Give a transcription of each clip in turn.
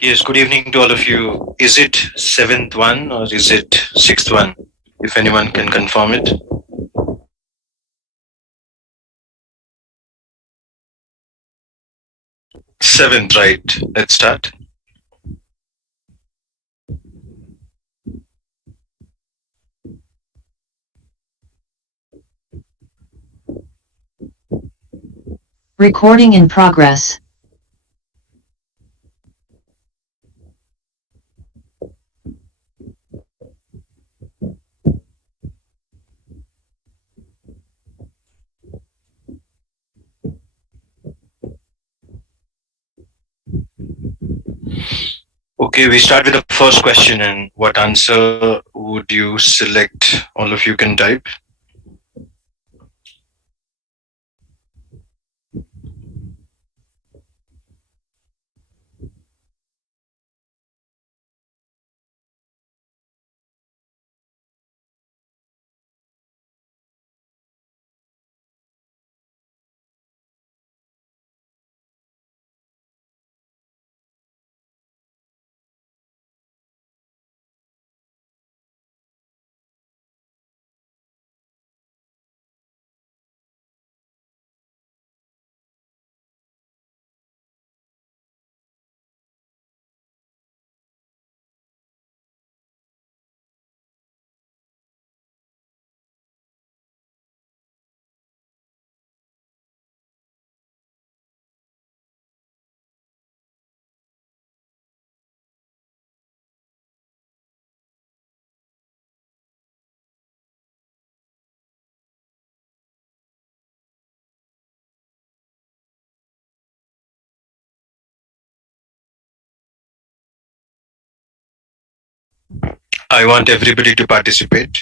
Yes, good evening to all of you. Is it seventh one or is it sixth one? If anyone can confirm it. Seventh, right. Let's start. Recording in progress. Okay, we start with the first question. And what answer would you select? All of you can type. I want everybody to participate.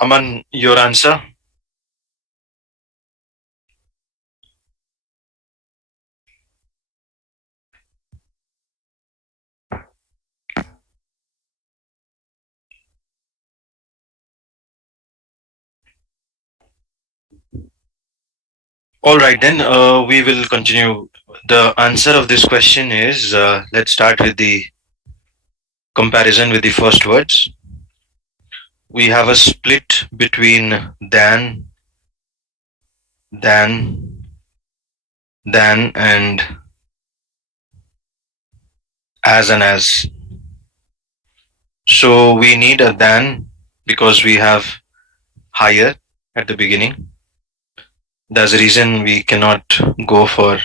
Aman, your answer? All right, then we will continue. The answer of this question is let's start with the comparison with the first words. We have a split between than, and as and as. So we need a than because we have higher at the beginning. That's the reason we cannot go for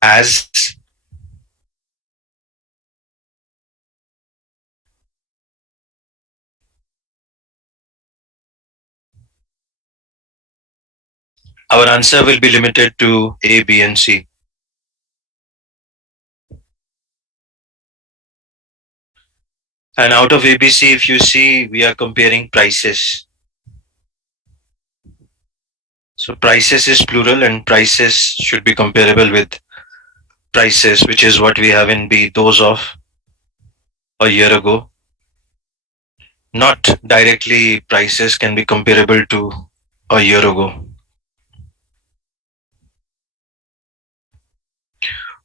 as. Our answer will be limited to A, B, and C. And out of ABC, if you see, we are comparing prices. So prices is plural and prices should be comparable with prices, which is what we have in B, those of a year ago. Not directly prices can be comparable to a year ago,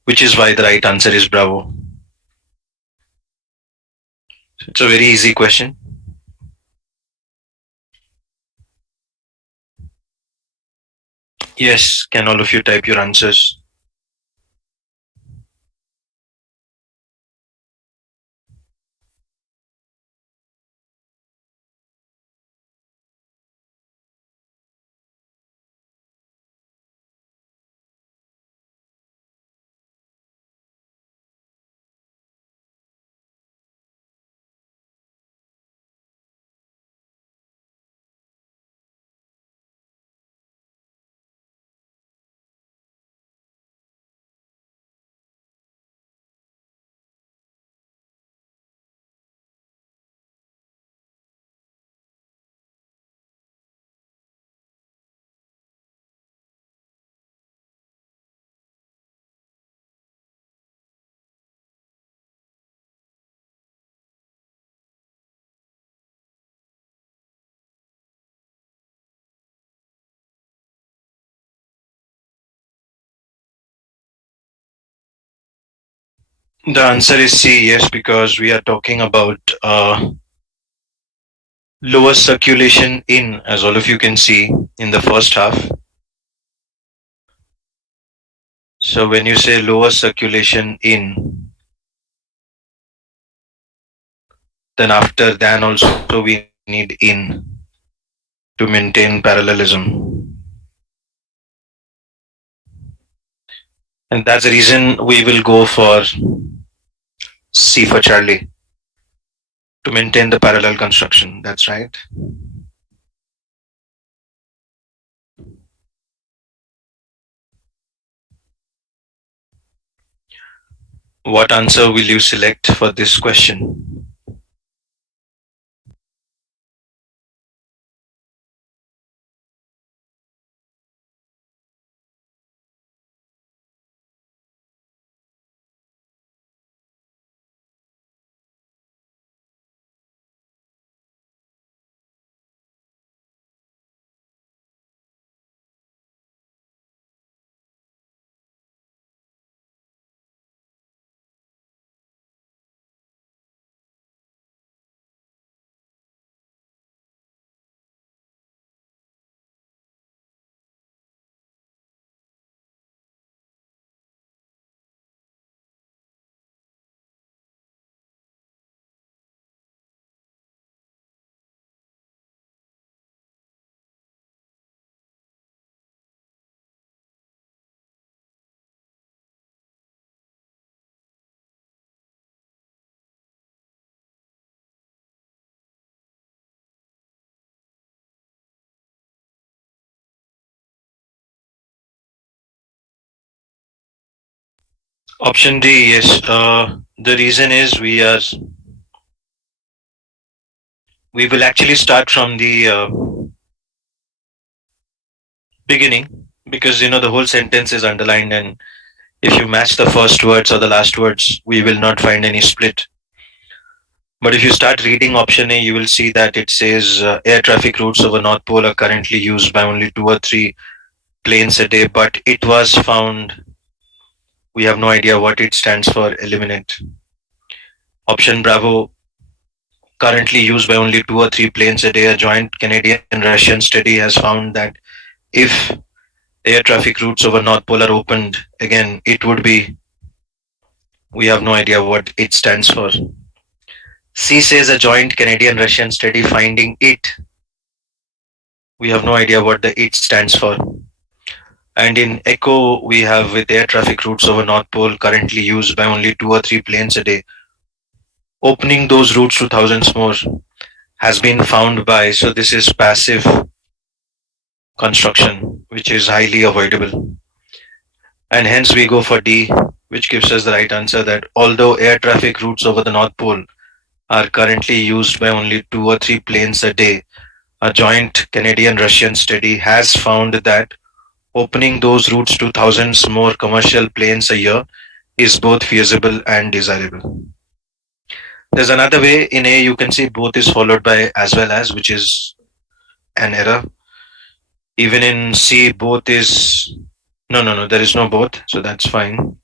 which is why the right answer is Bravo. It's a very easy question. Yes, can all of you type your answers? The answer is C, yes, because we are talking about lower circulation in, as all of you can see in the first half. So when you say lower circulation in, then after than also we need in to maintain parallelism. And that's the reason we will go for C for Charlie to maintain the parallel construction. That's right. What answer will you select for this question? Option D, yes. The reason is we will actually start from the beginning because the whole sentence is underlined, and if you match the first words or the last words, we will not find any split. But if you start reading option A, you will see that it says air traffic routes over North Pole are currently used by only 2 or 3 planes a day, but it was found. We have no idea what it stands for. Eliminate. Option Bravo, currently used by only 2 or 3 planes a day. A joint Canadian-Russian study has found that if air traffic routes over North Pole are opened again, it would be. We have no idea what it stands for. C says a joint Canadian-Russian study finding it. We have no idea what the it stands for. And in Echo, we have with air traffic routes over North Pole currently used by only 2 or 3 planes a day. Opening those routes to thousands more has been found by, so this is passive construction, which is highly avoidable. And hence we go for D, which gives us the right answer that although air traffic routes over the North Pole are currently used by only 2 or 3 planes a day, a joint Canadian Russian study has found that opening those routes to thousands more commercial planes a year is both feasible and desirable. There's another way in A you can see both is followed by as well as, which is an error. Even in C, both is no, there is no both, so that's fine.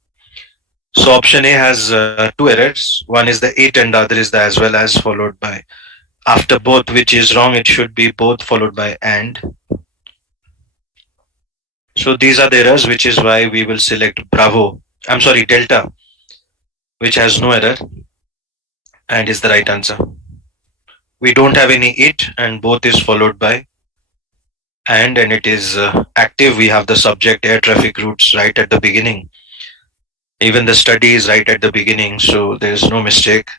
So option A has 2 errors. One is the it and the other is the as well as followed by after both, which is wrong. It should be both followed by and. So these are the errors, which is why we will select Bravo. I'm sorry, Delta, which has no error and is the right answer. We don't have any it and both is followed by and it is active. We have the subject air traffic routes right at the beginning. Even the study is right at the beginning, so there is no mistake,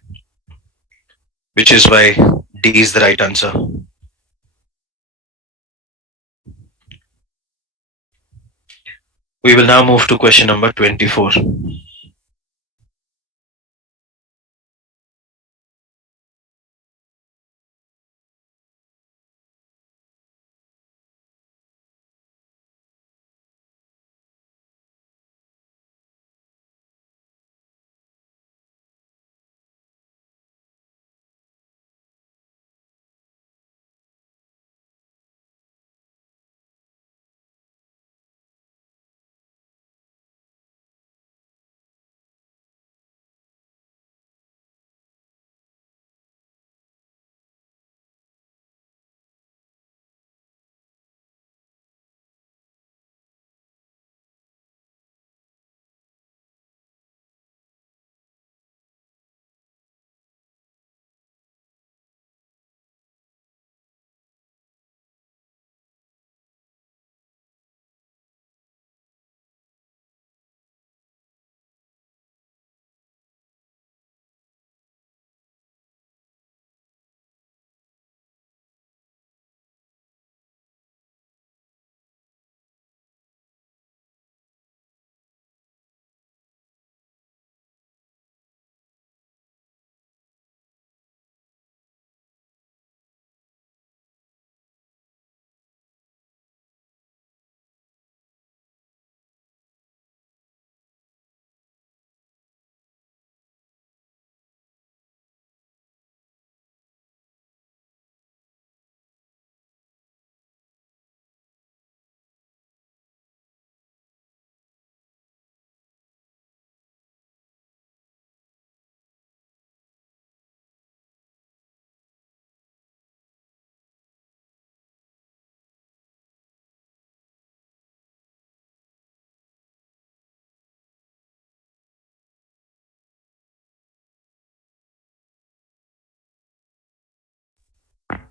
which is why D is the right answer. We will now move to question number 24.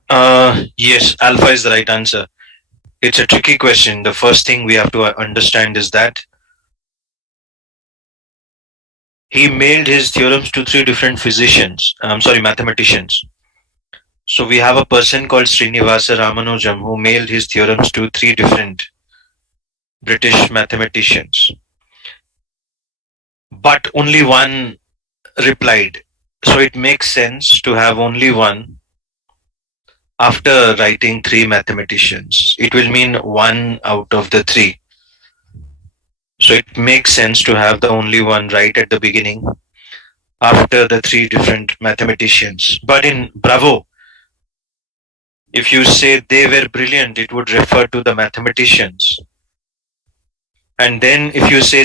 Yes, alpha is the right answer. It's a tricky question. The first thing we have to understand is that he mailed his theorems to three different mathematicians. So we have a person called Srinivasa Ramanujam who mailed his theorems to three different British mathematicians. But only one replied. So it makes sense to have only one after writing three mathematicians. It will mean one out of the three. So it makes sense to have the only one right at the beginning after the three different mathematicians. But in Bravo, if you say they were brilliant, it would refer to the mathematicians. And then if you say